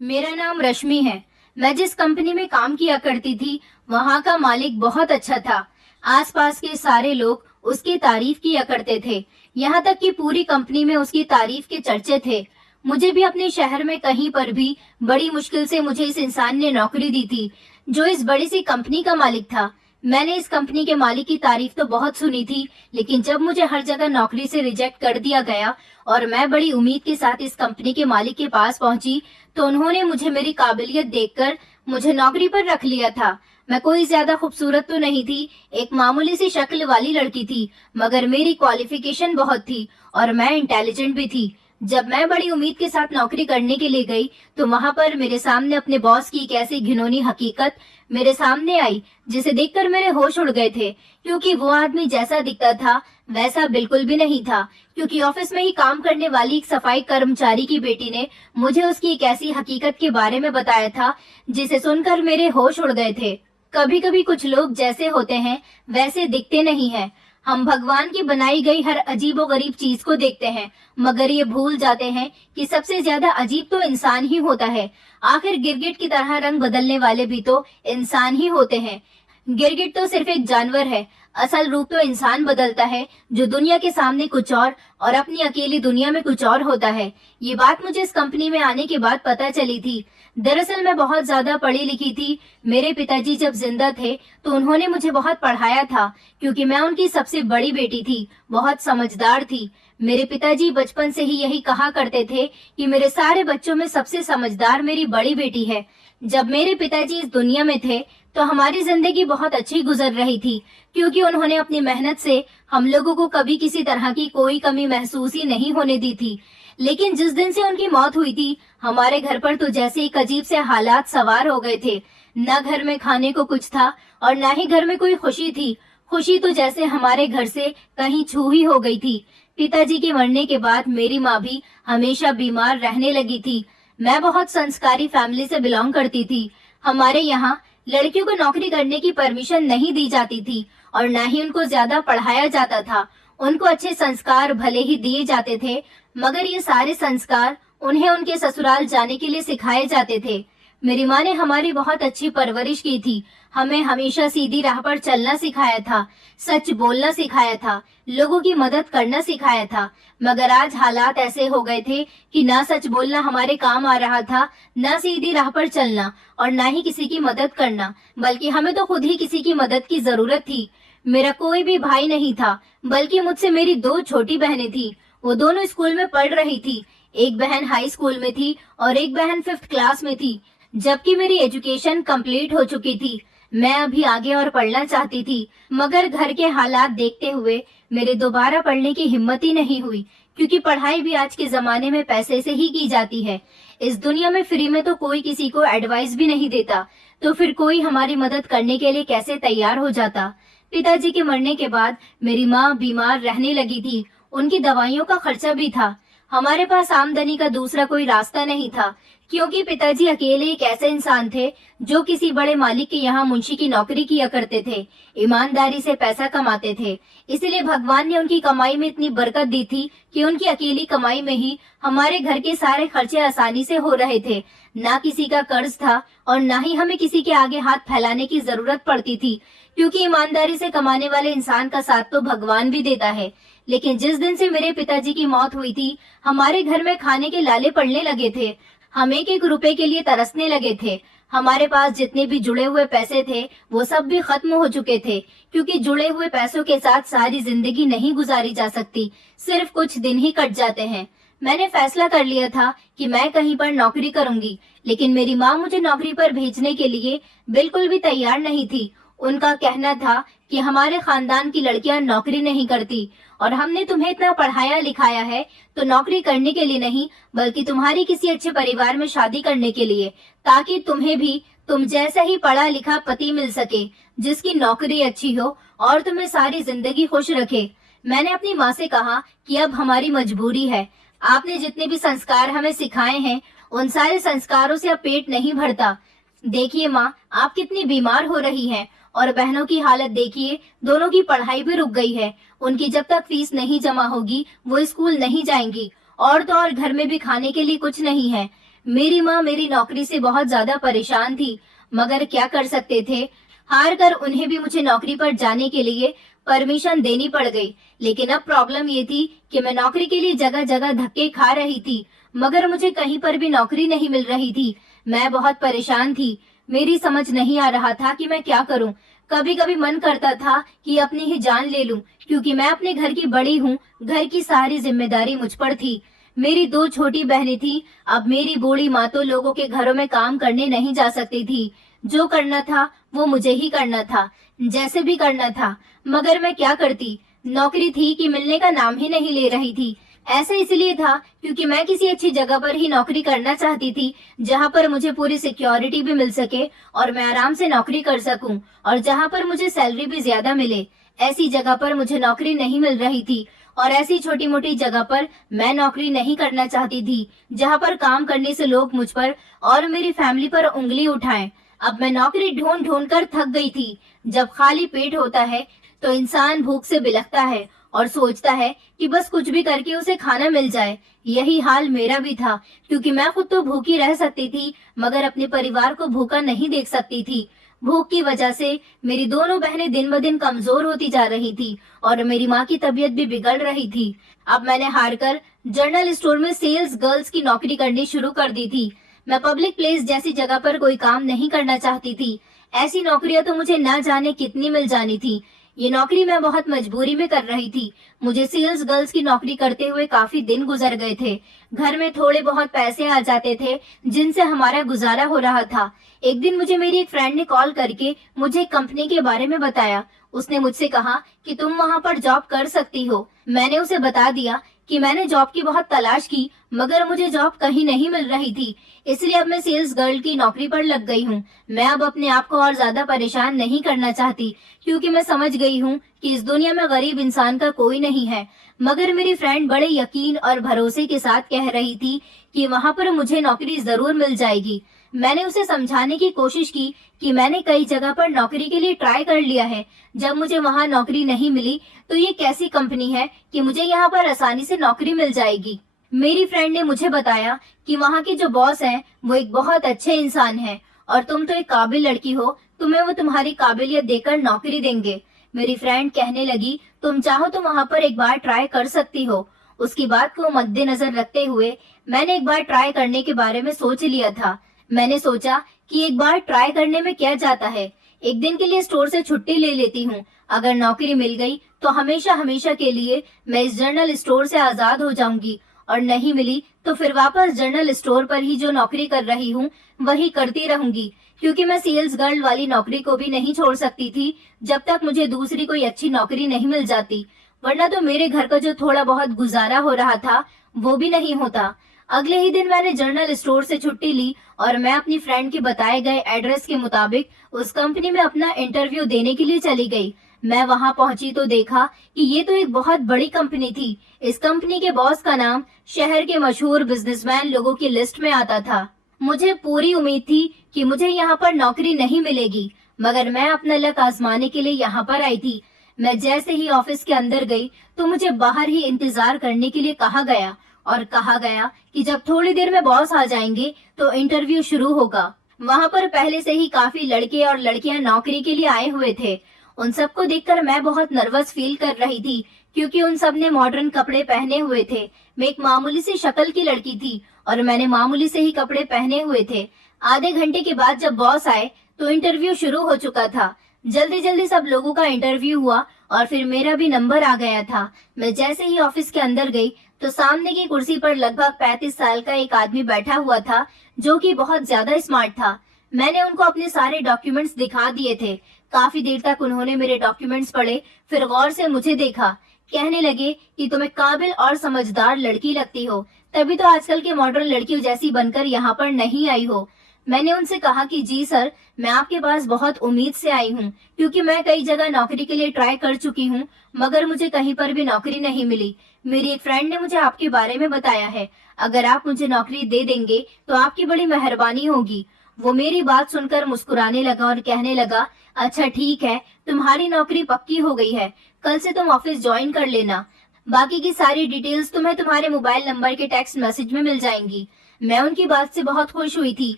मेरा नाम रश्मि है। मैं जिस कंपनी में काम किया करती थी, वहाँ का मालिक बहुत अच्छा था। आसपास के सारे लोग उसकी तारीफ किया करते थे। यहाँ तक कि पूरी कंपनी में उसकी तारीफ के चर्चे थे। मुझे भी अपने शहर में कहीं पर भी बड़ी मुश्किल से मुझे इस इंसान ने नौकरी दी थी, जो इस बड़ी सी कंपनी का मालिक था। मैंने इस कंपनी के मालिक की तारीफ तो बहुत सुनी थी, लेकिन जब मुझे हर जगह नौकरी से रिजेक्ट कर दिया गया और मैं बड़ी उम्मीद के साथ इस कंपनी के मालिक के पास पहुंची, तो उन्होंने मुझे मेरी काबिलियत देखकर मुझे नौकरी पर रख लिया था। मैं कोई ज्यादा खूबसूरत तो नहीं थी, एक मामूली सी शक्ल वाली लड़की थी, मगर मेरी क्वालिफिकेशन बहुत थी और मैं इंटेलिजेंट भी थी। जब मैं बड़ी उम्मीद के साथ नौकरी करने के लिए गई, तो वहां पर मेरे सामने अपने बॉस की एक ऐसी घिनौनी हकीकत मेरे सामने आई, जिसे देखकर मेरे होश उड़ गए थे। क्योंकि वो आदमी जैसा दिखता था वैसा बिल्कुल भी नहीं था। क्योंकि ऑफिस में ही काम करने वाली एक सफाई कर्मचारी की बेटी ने मुझे उसकी एक ऐसी हकीकत के बारे में बताया था, जिसे सुनकर मेरे होश उड़ गए थे। कभी कभी कुछ लोग जैसे होते हैं वैसे दिखते नहीं हैं। हम भगवान की बनाई गई हर अजीबोगरीब चीज को देखते हैं, मगर ये भूल जाते हैं कि सबसे ज्यादा अजीब तो इंसान ही होता है। आखिर गिरगिट की तरह रंग बदलने वाले भी तो इंसान ही होते हैं। गिरगिट तो सिर्फ एक जानवर है, असल रूप तो इंसान बदलता है, जो दुनिया के सामने कुछ और अपनी अकेली दुनिया में कुछ और होता है। ये बात मुझे इस कंपनी में आने के बाद पता चली थी। दरअसल मैं बहुत ज्यादा पढ़ी लिखी थी। मेरे पिताजी जब जिंदा थे तो उन्होंने मुझे बहुत पढ़ाया था, क्योंकि मैं उनकी सबसे बड़ी बेटी थी, बहुत समझदार थी। मेरे पिताजी बचपन से ही यही कहा करते थे कि मेरे सारे बच्चों में सबसे समझदार मेरी बड़ी बेटी है। जब मेरे पिताजी इस दुनिया में थे तो हमारी जिंदगी बहुत अच्छी गुजर रही थी, क्योंकि उन्होंने अपनी मेहनत से हम लोगों को कभी किसी तरह की कोई कमी महसूस ही नहीं होने दी थी। लेकिन जिस दिन से उनकी मौत हुई थी, हमारे घर पर तो जैसे एक अजीब से हालात सवार हो गए थे। न घर में खाने को कुछ था और न ही घर में कोई खुशी थी। खुशी तो जैसे हमारे घर से कहीं छू ही हो गई थी। पिताजी के मरने के बाद मेरी माँ भी हमेशा बीमार रहने लगी थी। मैं बहुत संस्कारी फैमिली से बिलोंग करती थी। हमारे यहाँ लड़कियों को नौकरी करने की परमिशन नहीं दी जाती थी और न ही उनको ज्यादा पढ़ाया जाता था। उनको अच्छे संस्कार भले ही दिए जाते थे, मगर ये सारे संस्कार उन्हें उनके ससुराल जाने के लिए सिखाए जाते थे। मेरी माँ ने हमारी बहुत अच्छी परवरिश की थी। हमें हमेशा सीधी राह पर चलना सिखाया था, सच बोलना सिखाया था, लोगों की मदद करना सिखाया था। मगर आज हालात ऐसे हो गए थे कि ना सच बोलना हमारे काम आ रहा था, ना सीधी राह पर चलना और ना ही किसी की मदद करना, बल्कि हमें तो खुद ही किसी की मदद की जरूरत थी। मेरा कोई भी भाई नहीं था, बल्कि मुझसे मेरी दो छोटी बहनें थी। वो दोनों स्कूल में पढ़ रही थी। एक बहन हाई स्कूल में थी और एक बहन 5th क्लास में थी। जबकि मेरी एजुकेशन कंप्लीट हो चुकी थी, मैं अभी आगे और पढ़ना चाहती थी, मगर घर के हालात देखते हुए मेरे दोबारा पढ़ने की हिम्मत ही नहीं हुई, क्योंकि पढ़ाई भी आज के जमाने में पैसे से ही की जाती है। इस दुनिया में फ्री में तो कोई किसी को एडवाइस भी नहीं देता, तो फिर कोई हमारी मदद करने के लिए कैसे तैयार हो जाता। पिताजी के मरने के बाद मेरी माँ बीमार रहने लगी थी। उनकी दवाइयों का खर्चा भी था। हमारे पास आमदनी का दूसरा कोई रास्ता नहीं था, क्योंकि पिताजी अकेले एक ऐसे इंसान थे जो किसी बड़े मालिक के यहाँ मुंशी की नौकरी किया करते थे, ईमानदारी से पैसा कमाते थे। इसलिए भगवान ने उनकी कमाई में इतनी बरकत दी थी कि उनकी अकेली कमाई में ही हमारे घर के सारे खर्चे आसानी से हो रहे थे। ना किसी का कर्ज था और ना ही हमें किसी के आगे हाथ फैलाने की जरूरत पड़ती थी, क्योंकि ईमानदारी से कमाने वाले इंसान का साथ तो भगवान भी देता है। लेकिन जिस दिन से मेरे पिताजी की मौत हुई थी, हमारे घर में खाने के लाले पड़ने लगे थे। हम एक एक रुपए के लिए तरसने लगे थे। हमारे पास जितने भी जुड़े हुए पैसे थे वो सब भी खत्म हो चुके थे, क्योंकि जुड़े हुए पैसों के साथ सारी जिंदगी नहीं गुजारी जा सकती, सिर्फ कुछ दिन ही कट जाते हैं। मैंने फैसला कर लिया था कि मैं कहीं पर नौकरी करूंगी, लेकिन मेरी माँ मुझे नौकरी पर भेजने के लिए बिल्कुल भी तैयार नहीं थी। उनका कहना था कि हमारे खानदान की लड़कियां नौकरी नहीं करती और हमने तुम्हें इतना पढ़ाया लिखाया है तो नौकरी करने के लिए नहीं, बल्कि तुम्हारी किसी अच्छे परिवार में शादी करने के लिए, ताकि तुम्हें भी तुम जैसा ही पढ़ा लिखा पति मिल सके, जिसकी नौकरी अच्छी हो और तुम्हें सारी जिंदगी खुश रखे। मैंने अपनी माँ से कहा कि अब हमारी मजबूरी है। आपने जितने भी संस्कार हमें सिखाए हैं, उन सारे संस्कारों से अब पेट नहीं भरता। देखिए माँ, आप कितनी बीमार हो रही हैं और बहनों की हालत देखिए, दोनों की पढ़ाई भी रुक गई है। उनकी जब तक फीस नहीं जमा होगी वो स्कूल नहीं जाएंगी, और तो और घर में भी खाने के लिए कुछ नहीं है। मेरी माँ मेरी नौकरी से बहुत ज्यादा परेशान थी, मगर क्या कर सकते थे। हार कर उन्हें भी मुझे नौकरी पर जाने के लिए परमिशन देनी पड़ गई। लेकिन अब प्रॉब्लम ये थी कि मैं नौकरी के लिए जगह जगह धक्के खा रही थी, मगर मुझे कहीं पर भी नौकरी नहीं मिल रही थी। मैं बहुत परेशान थी। मेरी समझ नहीं आ रहा था कि मैं क्या करूं। कभी कभी मन करता था कि अपनी ही जान ले लूं, क्योंकि मैं अपने घर की बड़ी हूं। घर की सारी जिम्मेदारी मुझ पर थी। मेरी दो छोटी बहनें थी। अब मेरी बूढ़ी माँ तो लोगों के घरों में काम करने नहीं जा सकती थी। जो करना था वो मुझे ही करना था, जैसे भी करना था। मगर मैं क्या करती। नौकरी थी कि मिलने का नाम ही नहीं ले रही थी। ऐसा इसलिए था क्योंकि मैं किसी अच्छी जगह पर ही नौकरी करना चाहती थी, जहां पर मुझे पूरी सिक्योरिटी भी मिल सके और मैं आराम से नौकरी कर सकूं, और जहां पर मुझे सैलरी भी ज्यादा मिले। ऐसी जगह पर मुझे नौकरी नहीं मिल रही थी, और ऐसी छोटी मोटी जगह पर मैं नौकरी नहीं करना चाहती थी, जहां पर काम करने से लोग मुझ पर और मेरी फैमिली पर उंगली उठाएं। अब मैं नौकरी ढूंढ ढूंढ कर थक गई थी। जब खाली पेट होता है तो इंसान भूख से बिलखता है और सोचता है कि बस कुछ भी करके उसे खाना मिल जाए। यही हाल मेरा भी था, क्योंकि मैं खुद तो भूखी रह सकती थी, मगर अपने परिवार को भूखा नहीं देख सकती थी। भूख की वजह से मेरी दोनों बहनें दिन ब दिन कमजोर होती जा रही थी, और मेरी माँ की तबीयत भी बिगड़ रही थी। अब मैंने हारकर जनरल स्टोर में सेल्स गर्ल्स की नौकरी करनी शुरू कर दी थी। मैं पब्लिक प्लेस जैसी जगह पर कोई काम नहीं करना चाहती थी। ऐसी नौकरियां तो मुझे ना जाने कितनी मिल जानी थी। ये नौकरी मैं बहुत मजबूरी में कर रही थी। मुझे सेल्स गर्ल्स की नौकरी करते हुए काफी दिन गुजर गए थे। घर में थोड़े बहुत पैसे आ जाते थे, जिनसे हमारा गुजारा हो रहा था। एक दिन मुझे मेरी एक फ्रेंड ने कॉल करके मुझे एक कंपनी के बारे में बताया। उसने मुझसे कहा कि तुम वहां पर जॉब कर सकती हो। मैंने उसे बता दिया कि मैंने जॉब की बहुत तलाश की, मगर मुझे जॉब कहीं नहीं मिल रही थी। इसलिए अब मैं सेल्स गर्ल की नौकरी पर लग गई हूँ। मैं अब अपने आप को और ज्यादा परेशान नहीं करना चाहती, क्योंकि मैं समझ गई हूँ कि इस दुनिया में गरीब इंसान का कोई नहीं है। मगर मेरी फ्रेंड बड़े यकीन और भरोसे के साथ कह रही थी कि वहां पर मुझे नौकरी जरूर मिल जाएगी। मैंने उसे समझाने की कोशिश की कि मैंने कई जगह पर नौकरी के लिए ट्राई कर लिया है। जब मुझे वहां नौकरी नहीं मिली तो ये कैसी कंपनी है कि मुझे यहाँ पर आसानी से नौकरी मिल जाएगी। मेरी फ्रेंड ने मुझे बताया कि वहाँ के जो बॉस हैं वो एक बहुत अच्छे इंसान हैं, और तुम तो एक काबिल लड़की हो, तुम्हें वो तुम्हारी काबिलियत देकर नौकरी देंगे। मेरी फ्रेंड कहने लगी, तुम चाहो तो वहाँ पर एक बार ट्राई कर सकती हो। उसकी बात को मद्देनजर रखते हुए मैंने एक बार ट्राई करने के बारे में सोच लिया था। मैंने सोचा कि एक बार ट्राई करने में क्या जाता है। एक दिन के लिए स्टोर से छुट्टी ले लेती हूँ। अगर नौकरी मिल गई तो हमेशा हमेशा के लिए मैं इस जनरल स्टोर से आजाद हो जाऊंगी, और नहीं मिली तो फिर वापस जनरल स्टोर पर ही जो नौकरी कर रही हूँ वही करती रहूंगी, क्योंकि मैं सेल्स गर्ल वाली नौकरी को भी नहीं छोड़ सकती थी जब तक मुझे दूसरी कोई अच्छी नौकरी नहीं मिल जाती। वरना तो मेरे घर का जो थोड़ा बहुत गुजारा हो रहा था वो भी नहीं होता। अगले ही दिन मैंने जनरल स्टोर से छुट्टी ली और मैं अपनी फ्रेंड के बताए गए एड्रेस के मुताबिक उस कंपनी में अपना इंटरव्यू देने के लिए चली गई। मैं वहां पहुंची तो देखा कि ये तो एक बहुत बड़ी कंपनी थी। इस कंपनी के बॉस का नाम शहर के मशहूर बिजनेसमैन लोगों की लिस्ट में आता था। मुझे पूरी उम्मीद थी कि मुझे यहाँ पर नौकरी नहीं मिलेगी, मगर मैं अपना लक आजमाने के लिए यहाँ पर आई थी। मैं जैसे ही ऑफिस के अंदर गई तो मुझे बाहर ही इंतजार करने के लिए कहा गया, और कहा गया कि जब थोड़ी देर में बॉस आ जाएंगे तो इंटरव्यू शुरू होगा। वहां पर पहले से ही काफी लड़के और लड़कियां नौकरी के लिए आए हुए थे। उन सबको देखकर मैं बहुत नर्वस फील कर रही थी, क्योंकि उन सब ने मॉडर्न कपड़े पहने हुए थे। मैं एक मामूली सी शक्ल की लड़की थी और मैंने मामूली से ही कपड़े पहने हुए थे। आधे घंटे के बाद जब बॉस आए तो इंटरव्यू शुरू हो चुका था। जल्दी जल्दी सब लोगों का इंटरव्यू हुआ और फिर मेरा भी नंबर आ गया था। मैं जैसे ही ऑफिस के अंदर गई तो सामने की कुर्सी पर लगभग 35 साल का एक आदमी बैठा हुआ था, जो कि बहुत ज्यादा स्मार्ट था। मैंने उनको अपने सारे डॉक्यूमेंट्स दिखा दिए थे। काफी देर तक उन्होंने मेरे डॉक्यूमेंट्स पढ़े, फिर गौर से मुझे देखा। कहने लगे कि तुम एक काबिल और समझदार लड़की लगती हो, तभी तो आजकल के मॉडर्न लड़कियों जैसी बनकर यहाँ पर नहीं आई हो। मैंने उनसे कहा कि जी सर, मैं आपके पास बहुत उम्मीद से आई हूँ, क्योंकि मैं कई जगह नौकरी के लिए ट्राई कर चुकी हूँ, मगर मुझे कहीं पर भी नौकरी नहीं मिली। मेरी एक फ्रेंड ने मुझे आपके बारे में बताया है। अगर आप मुझे नौकरी दे देंगे तो आपकी बड़ी मेहरबानी होगी। वो मेरी बात सुनकर मुस्कुराने लगा और कहने लगा, अच्छा ठीक है, तुम्हारी नौकरी पक्की हो गई है, कल से तुम ऑफिस ज्वाइन कर लेना। बाकी की सारी डिटेल्स तुम्हें तुम्हारे मोबाइल नंबर के टेक्स्ट मैसेज में मिल जाएंगी। मैं उनकी बात से बहुत खुश हुई थी।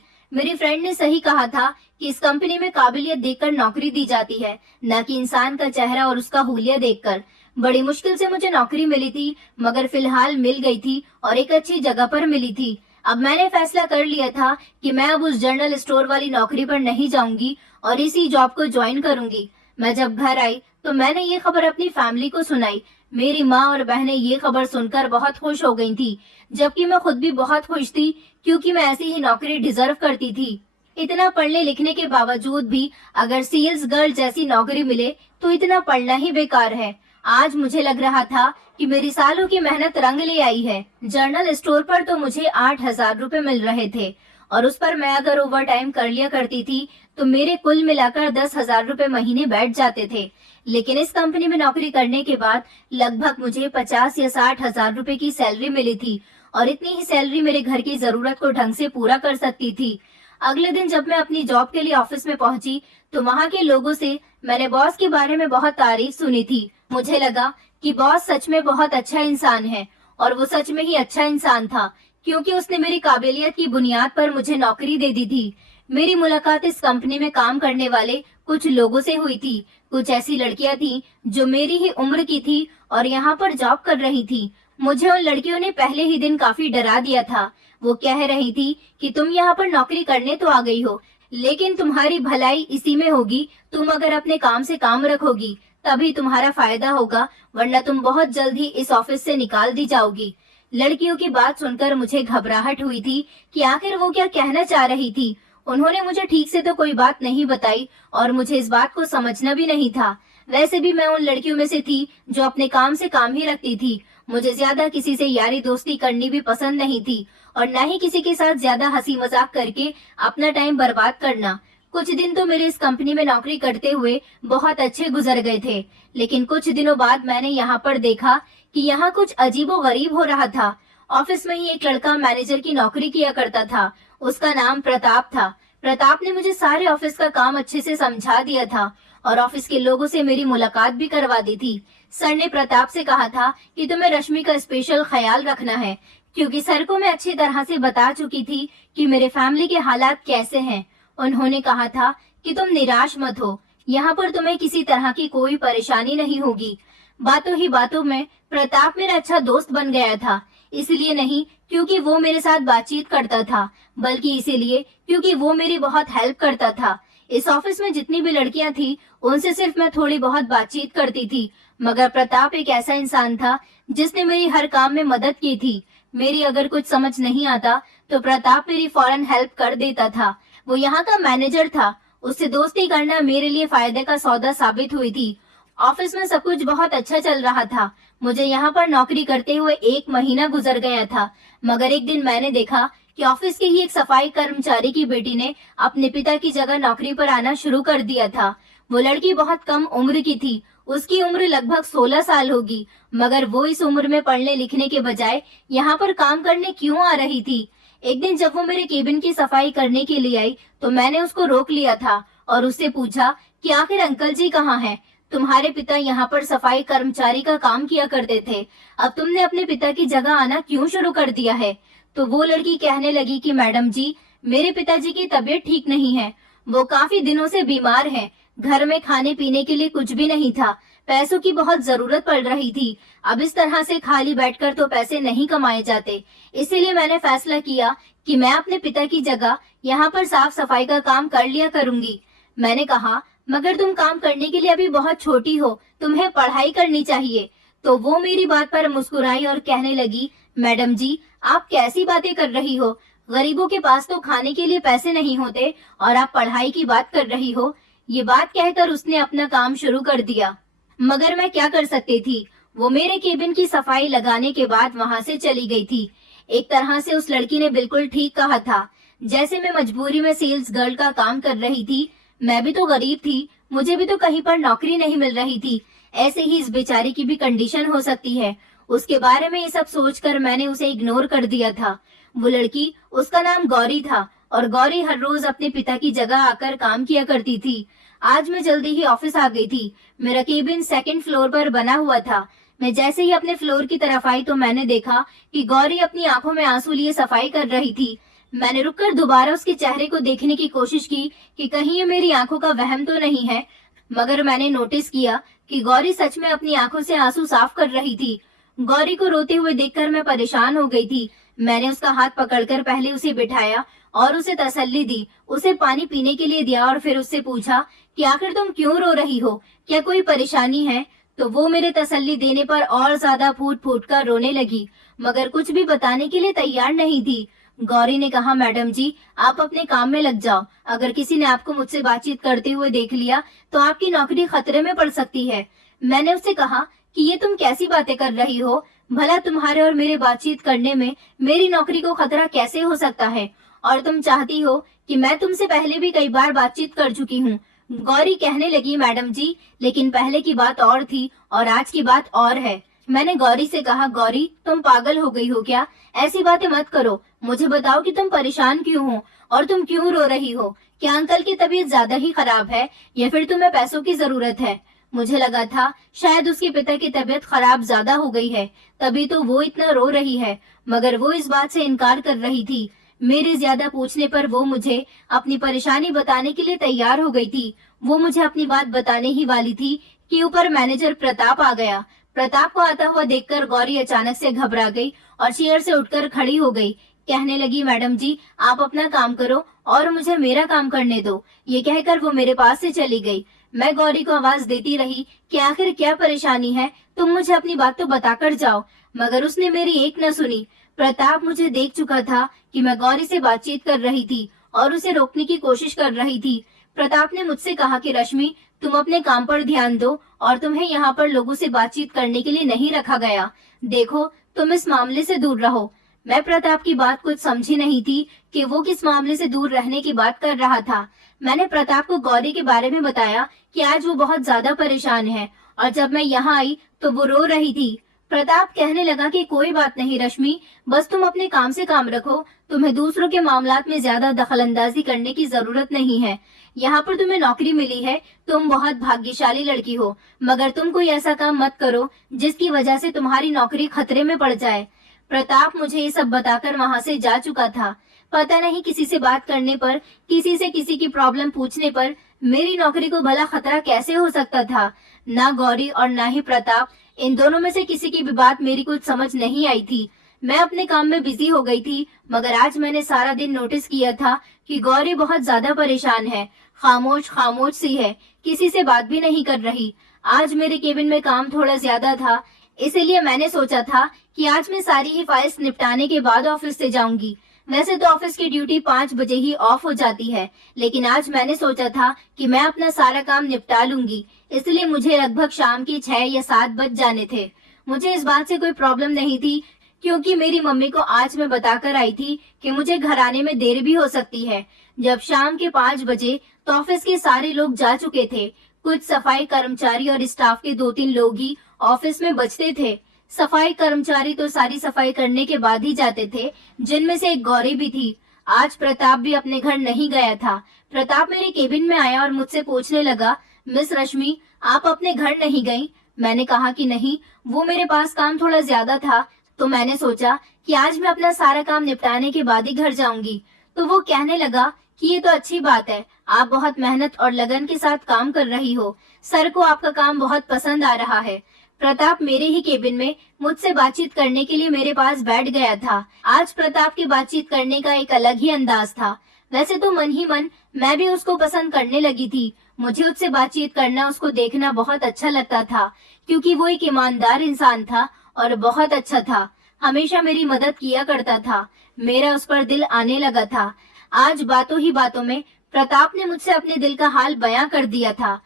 मेरी फ्रेंड ने सही कहा था कि इस कंपनी में काबिलियत देखकर नौकरी दी जाती है, न कि इंसान का चेहरा और उसका हुलिया देखकर। बड़ी मुश्किल से मुझे नौकरी मिली थी, मगर फिलहाल मिल गई थी और एक अच्छी जगह पर मिली थी। अब मैंने फैसला कर लिया था कि मैं अब उस जनरल स्टोर वाली नौकरी पर नहीं जाऊंगी और इसी जॉब को ज्वाइन करूंगी। मैं जब घर आई तो मैंने ये खबर अपनी फैमिली को सुनाई। मेरी माँ और बहनें ये खबर सुनकर बहुत खुश हो गई थी, जबकि मैं खुद भी बहुत खुश थी, क्योंकि मैं ऐसी ही नौकरी डिजर्व करती थी। इतना पढ़ने लिखने के बावजूद भी अगर सेल्स गर्ल जैसी नौकरी मिले तो इतना पढ़ना ही बेकार है। आज मुझे लग रहा था कि मेरी सालों की मेहनत रंग ले आई है। जर्नल स्टोर पर तो मुझे 8,000 रुपए मिल रहे थे और उस पर मैं अगर ओवर टाइम कर लिया करती थी तो मेरे कुल मिलाकर 10,000 रुपए महीने बैठ जाते थे। लेकिन इस कंपनी में नौकरी करने के बाद लगभग मुझे 50 या 60,000 रुपए की सैलरी मिली थी और इतनी ही सैलरी मेरे घर की जरूरत को ढंग से पूरा कर सकती थी। अगले दिन जब मैं अपनी जॉब के लिए ऑफिस में पहुंची तो वहां के लोगों से मैंने बॉस के बारे में बहुत तारीफ सुनी थी। मुझे लगा कि बॉस सच में बहुत अच्छा इंसान है और वो सच में ही अच्छा इंसान था, क्योंकि उसने मेरी काबिलियत की बुनियाद पर मुझे नौकरी दे दी थी। मेरी मुलाकात इस कंपनी में काम करने वाले कुछ लोगों से हुई थी। कुछ ऐसी लड़कियां थी जो मेरी ही उम्र की थी और यहाँ पर जॉब कर रही थी। मुझे उन लड़कियों ने पहले ही दिन काफी डरा दिया था। वो कह रही थी कि तुम यहाँ पर नौकरी करने तो आ गई हो, लेकिन तुम्हारी भलाई इसी में होगी, तुम अगर अपने काम से काम रखोगी तभी तुम्हारा फायदा होगा, वरना तुम बहुत जल्द ही इस ऑफिस से निकाल दी जाओगी। लड़कियों की बात सुनकर मुझे घबराहट हुई थी कि आखिर वो क्या कहना चाह रही थी। उन्होंने मुझे ठीक से तो कोई बात नहीं बताई और मुझे इस बात को समझना भी नहीं था। वैसे भी मैं उन लड़कियों में से थी जो अपने काम से काम ही रखती थी। मुझे ज्यादा किसी से यारी दोस्ती करनी भी पसंद नहीं थी और न ही किसी के साथ ज्यादा हंसी मजाक करके अपना टाइम बर्बाद करना। कुछ दिन तो मेरे इस कंपनी में नौकरी करते हुए बहुत अच्छे गुजर गए थे, लेकिन कुछ दिनों बाद मैंने यहाँ पर देखा कि यहाँ कुछ अजीबोगरीब हो रहा था। ऑफिस में ही एक लड़का मैनेजर की नौकरी किया करता था। उसका नाम प्रताप था। प्रताप ने मुझे सारे ऑफिस का काम अच्छे से समझा दिया था और ऑफिस के लोगों से मेरी मुलाकात भी करवा दी थी। सर ने प्रताप से कहा था कि तुम्हें रश्मि का स्पेशल ख्याल रखना है, क्योंकि सर को मैं अच्छी तरह से बता चुकी थी कि मेरे फैमिली के हालात कैसे हैं। उन्होंने कहा था कि तुम निराश मत हो, यहाँ पर तुम्हें किसी तरह की कोई परेशानी नहीं होगी। बातों ही बातों में प्रताप मेरा अच्छा दोस्त बन गया था। इसलिए नहीं क्योंकि वो मेरे साथ बातचीत करता था, बल्कि इसीलिए क्योंकि वो मेरी बहुत हेल्प करता था। इस ऑफिस में जितनी भी लड़कियां थी उनसे सिर्फ मैं थोड़ी बहुत बातचीत करती थी, मगर प्रताप एक ऐसा इंसान था जिसने मेरी हर काम में मदद की थी। मेरी अगर कुछ समझ नहीं आता तो प्रताप मेरी फौरन हेल्प कर देता था। वो यहाँ का मैनेजर था। उससे दोस्ती करना मेरे लिए फायदे का सौदा साबित हुई थी। ऑफिस में सब कुछ बहुत अच्छा चल रहा था। मुझे यहाँ पर नौकरी करते हुए 1 महीना गुजर गया था, मगर एक दिन मैंने देखा कि ऑफिस के ही एक सफाई कर्मचारी की बेटी ने अपने पिता की जगह नौकरी पर आना शुरू कर दिया था। वो लड़की बहुत कम उम्र की थी। उसकी उम्र लगभग 16 साल होगी, मगर वो इस उम्र में पढ़ने लिखने के बजाय यहाँ पर काम करने क्यों आ रही थी। एक दिन जब वो मेरे केबिन की सफाई करने के लिए आई तो मैंने उसको रोक लिया था और उससे पूछा कि आखिर अंकल जी कहाँ हैं? तुम्हारे पिता यहाँ पर सफाई कर्मचारी का काम किया करते थे, अब तुमने अपने पिता की जगह आना क्यों शुरू कर दिया है? तो वो लड़की कहने लगी कि मैडम जी, मेरे पिताजी की तबीयत ठीक नहीं है, वो काफी दिनों से बीमार हैं, घर में खाने पीने के लिए कुछ भी नहीं था, पैसों की बहुत जरूरत पड़ रही थी। अब इस तरह से खाली बैठकर तो पैसे नहीं कमाए जाते, इसीलिए मैंने फैसला किया कि मैं अपने पिता की जगह यहाँ पर साफ सफाई का काम कर लिया करूंगी। मैंने कहा, मगर तुम काम करने के लिए अभी बहुत छोटी हो, तुम्हें पढ़ाई करनी चाहिए। तो वो मेरी बात पर मुस्कुराई और कहने लगी, मैडम जी, आप कैसी बातें कर रही हो? गरीबों के पास तो खाने के लिए पैसे नहीं होते और आप पढ़ाई की बात कर रही हो। ये बात कहकर उसने अपना काम शुरू कर दिया, मगर मैं क्या कर सकती थी? वो मेरे केबिन की सफाई लगाने के बाद वहां से चली गई थी। एक तरह से उस लड़की ने बिल्कुल ठीक कहा था। जैसे मैं मजबूरी में सेल्स गर्ल का काम कर रही थी, मैं भी तो गरीब थी, मुझे भी तो कहीं पर नौकरी नहीं मिल रही थी। ऐसे ही इस बेचारी की भी कंडीशन हो सकती है। उसके बारे में ये सब सोचकर मैंने उसे इग्नोर कर दिया था। वो लड़की, उसका नाम गौरी था और गौरी हर रोज अपने पिता की जगह आकर काम किया करती थी। आज मैं जल्दी ही ऑफिस आ गई थी। मेरा केबिन 2nd फ्लोर पर बना हुआ था। मैं जैसे ही अपने फ्लोर की तरफ आई तो मैंने देखा कि गौरी अपनी आंखों में आंसू लिए सफाई कर रही थी। मैंने रुककर दोबारा उसके चेहरे को देखने की कोशिश की कि कहीं ये मेरी आंखों का वहम तो नहीं है, मगर मैंने नोटिस किया कि गौरी सच में अपनी आंखों से आंसू साफ कर रही थी। गौरी को रोते हुए देखकर मैं परेशान हो गई थी। मैंने उसका हाथ पकड़कर पहले उसे बिठाया और उसे तसल्ली दी, उसे पानी पीने के लिए दिया और फिर उससे पूछा कि आखिर तुम क्यों रो रही हो, क्या कोई परेशानी है? तो वो मेरे तसल्ली देने पर और ज्यादा फूट फूट कर रोने लगी, मगर कुछ भी बताने के लिए तैयार नहीं थी। गौरी ने कहा, मैडम जी, आप अपने काम में लग जाओ। अगर किसी ने आपको मुझसे बातचीत करते हुए देख लिया तो आपकी नौकरी खतरे में पड़ सकती है। मैंने उससे कहा कि ये तुम कैसी बातें कर रही हो? भला तुम्हारे और मेरे बातचीत करने में मेरी नौकरी को खतरा कैसे हो सकता है? और तुम चाहती हो कि मैं तुमसे पहले भी कई बार बातचीत कर चुकी हूँ। गौरी कहने लगी, मैडम जी, लेकिन पहले की बात और थी और आज की बात और है। मैंने गौरी से कहा, गौरी, तुम पागल हो गई हो क्या? ऐसी बातें मत करो। मुझे बताओ कि तुम परेशान क्यों हो और तुम क्यों रो रही हो? क्या अंकल की तबीयत ज्यादा ही खराब है या फिर तुम्हें पैसों की जरूरत है? मुझे लगा था शायद उसके पिता की तबीयत खराब ज्यादा हो गई है, तभी तो वो इतना रो रही है, मगर वो इस बात से इनकार कर रही थी। मेरे ज्यादा पूछने पर वो मुझे अपनी परेशानी बताने के लिए तैयार हो गई थी। वो मुझे अपनी बात बताने ही वाली थी कि ऊपर मैनेजर प्रताप आ गया। प्रताप को आता हुआ देखकर गौरी अचानक से घबरा गई और चेयर से उठकर खड़ी हो गई। कहने लगी, मैडम जी, आप अपना काम करो और मुझे मेरा काम करने दो। ये कहकर वो मेरे पास से चली गई। मैं गौरी को आवाज देती रही कि आखिर क्या परेशानी है, तुम मुझे अपनी बात तो बताकर जाओ, मगर उसने मेरी एक न सुनी। प्रताप मुझे देख चुका था कि मैं गौरी से बातचीत कर रही थी और उसे रोकने की कोशिश कर रही थी। प्रताप ने मुझसे कहा कि रश्मि, तुम अपने काम पर ध्यान दो और तुम्हें यहाँ पर लोगों से बातचीत करने के लिए नहीं रखा गया। देखो, तुम इस मामले से दूर रहो। मैं प्रताप की बात कुछ समझी नहीं थी कि वो किस मामले से दूर रहने की बात कर रहा था। मैंने प्रताप को गौरी के बारे में बताया कि आज वो बहुत ज्यादा परेशान है और जब मैं यहाँ आई तो वो रो रही थी। प्रताप कहने लगा कि कोई बात नहीं रश्मि, बस तुम अपने काम से काम रखो। तुम्हें दूसरों के मामलात में ज्यादा दखलंदाजी करने की जरूरत नहीं है। यहाँ पर तुम्हें नौकरी मिली है, तुम बहुत भाग्यशाली लड़की हो, मगर तुम कोई ऐसा काम मत करो जिसकी वजह से तुम्हारी नौकरी खतरे में पड़ जाए। प्रताप मुझे ये सब बताकर वहाँ से जा चुका था। पता नहीं किसी से बात करने पर, किसी से किसी की प्रॉब्लम पूछने पर मेरी नौकरी को भला खतरा कैसे हो सकता था? ना गौरी और ना ही प्रताप, इन दोनों में से किसी की भी बात मेरी कुछ समझ नहीं आई थी। मैं अपने काम में बिजी हो गई थी, मगर आज मैंने सारा दिन नोटिस किया था कि गौरी बहुत ज्यादा परेशान है, खामोश खामोश सी है, किसी से बात भी नहीं कर रही। आज मेरे केबिन में काम थोड़ा ज्यादा था, इसीलिए मैंने सोचा था कि आज मैं सारी ही फाइल्स निपटाने के बाद ऑफिस से जाऊंगी। वैसे तो ऑफिस की ड्यूटी 5 बजे ही ऑफ हो जाती है, लेकिन आज मैंने सोचा था कि मैं अपना सारा काम निपटा लूंगी, इसलिए मुझे लगभग शाम के 6 या 7 बज जाने थे। मुझे इस बात से कोई प्रॉब्लम नहीं थी, क्योंकि मेरी मम्मी को आज मैं बताकर आई थी कि मुझे घर आने में देर भी हो सकती है। जब शाम के 5 बजे तो ऑफिस के सारे लोग जा चुके थे। कुछ सफाई कर्मचारी और स्टाफ के 2-3 लोग ही ऑफिस में बचते थे। सफाई कर्मचारी तो सारी सफाई करने के बाद ही जाते थे, जिनमें से एक गौरी भी थी। आज प्रताप भी अपने घर नहीं गया था। प्रताप मेरे केबिन में आया और मुझसे पूछने लगा, मिस रश्मि, आप अपने घर नहीं गई? मैंने कहा कि नहीं, वो मेरे पास काम थोड़ा ज्यादा था, तो मैंने सोचा कि आज मैं अपना सारा काम निपटाने के बाद ही घर जाऊंगी। तो वो कहने लगा कि ये तो अच्छी बात है, आप बहुत मेहनत और लगन के साथ काम कर रही हो, सर को आपका काम बहुत पसंद आ रहा है। प्रताप मेरे ही केबिन में मुझसे बातचीत करने के लिए मेरे पास बैठ गया था। आज प्रताप की बातचीत करने का एक अलग ही अंदाज था। वैसे तो मन ही मन मैं भी उसको पसंद करने लगी थी। मुझे उससे बातचीत करना, उसको देखना बहुत अच्छा लगता था, क्योंकि वो एक ईमानदार इंसान था और बहुत अच्छा था। हमेशा मेरी मदद किया करता था। मेरा उस पर दिल आने लगा था। आज बातों ही बातों में प्रताप ने मुझसे अपने दिल का हाल बयां कर दिया था।